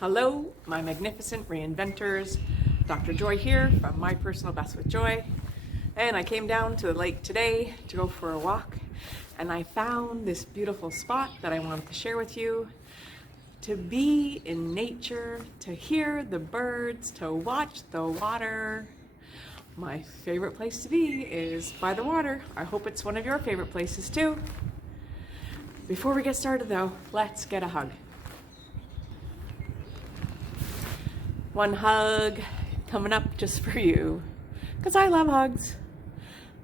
Hello, my magnificent reinventors. Dr. Joy here from My Personal Best with Joy. And I came down to the lake today to go for a walk, and I found this beautiful spot that I wanted to share with you. To be in nature, to hear the birds, to watch the water. My favorite place to be is by the water. I hope it's one of your favorite places too. Before we get started though, let's get a hug. One hug coming up just for you, because I love hugs.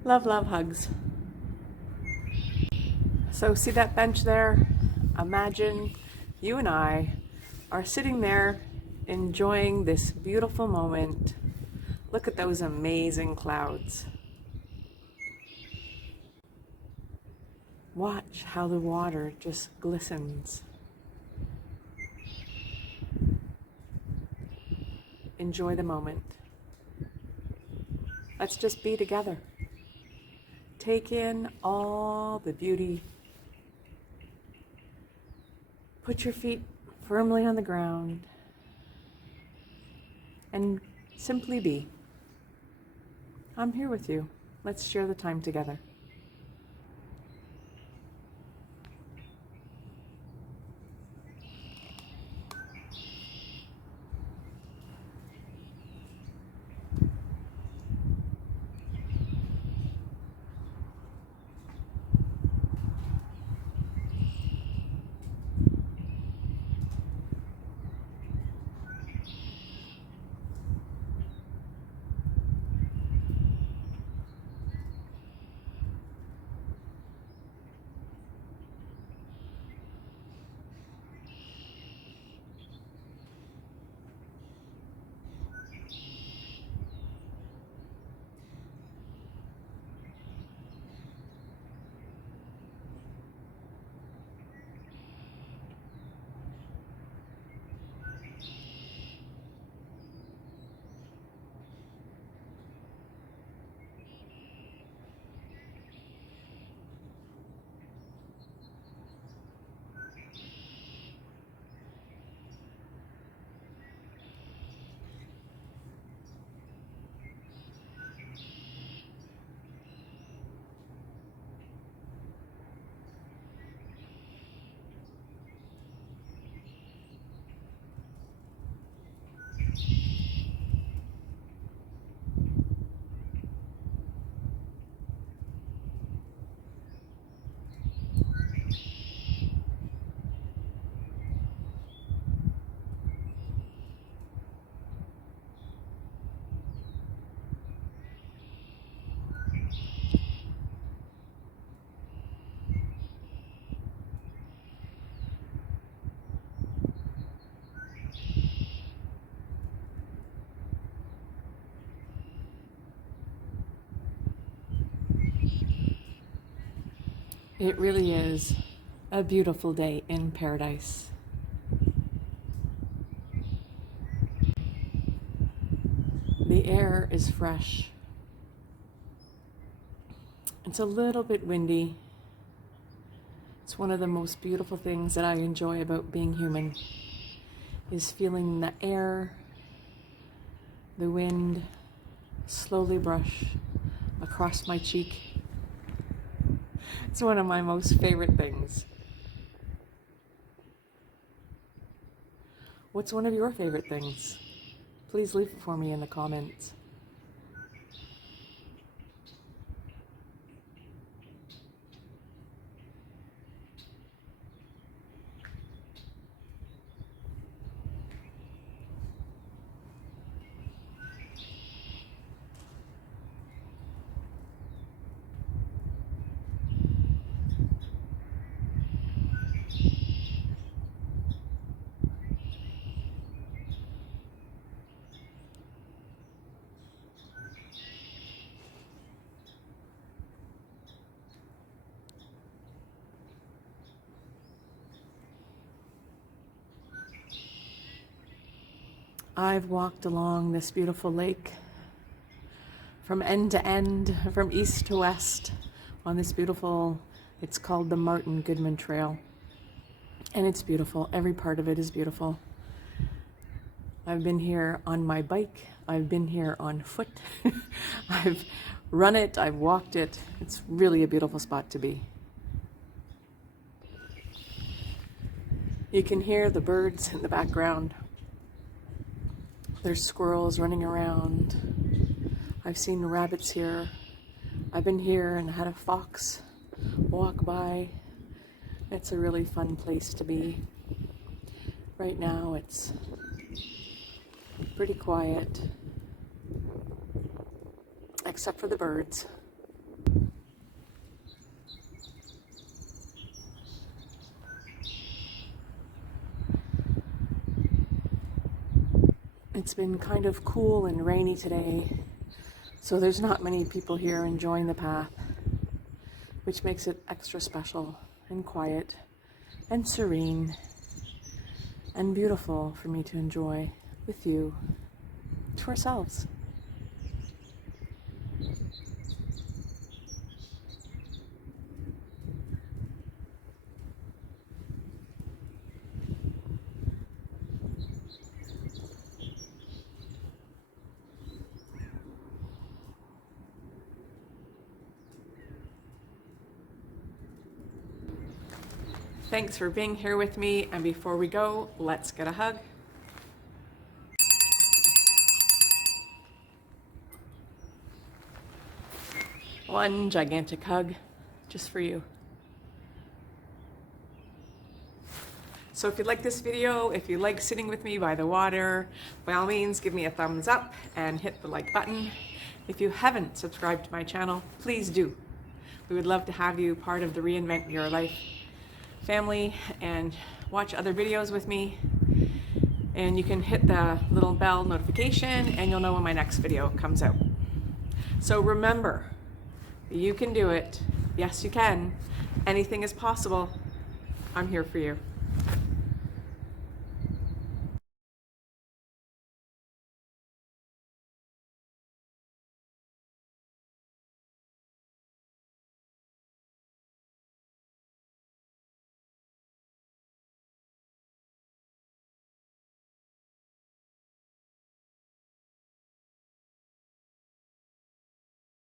Love hugs. So see that bench there? Imagine you and I are sitting there enjoying this beautiful moment. Look at those amazing clouds. Watch how the water just glistens. Enjoy the moment. Let's just be together. Take in all the beauty. Put your feet firmly on the ground and simply be. I'm here with you. Let's share the time together. It really is a beautiful day in paradise. The air is fresh. It's a little bit windy. It's one of the most beautiful things that I enjoy about being human, is feeling the air, the wind slowly brush across my cheek. It's one of my most favorite things. What's one of your favorite things? Please leave it for me in the comments. I've walked along this beautiful lake from end to end, from east to west, on this beautiful, it's called the Martin Goodman Trail. And it's beautiful. Every part of it is beautiful. I've been here on my bike. I've been here on foot. I've run it. I've walked it. It's really a beautiful spot to be. You can hear the birds in the background. There's squirrels running around. I've seen rabbits here. I've been here and had a fox walk by. It's a really fun place to be. Right now it's pretty quiet, except for the birds. It's been kind of cool and rainy today, so there's not many people here enjoying the path, which makes it extra special and quiet and serene and beautiful for me to enjoy with you, to ourselves. Thanks for being here with me, and before we go, let's get a hug. One gigantic hug just for you. So if you like this video, if you like sitting with me by the water, by all means give me a thumbs up and hit the like button. If you haven't subscribed to my channel, please do. We would love to have you part of the Reinvent Your Life family and watch other videos with me. And you can hit the little bell notification and you'll know when my next video comes out. So remember, you can do it. Yes, you can. Anything is possible. I'm here for you.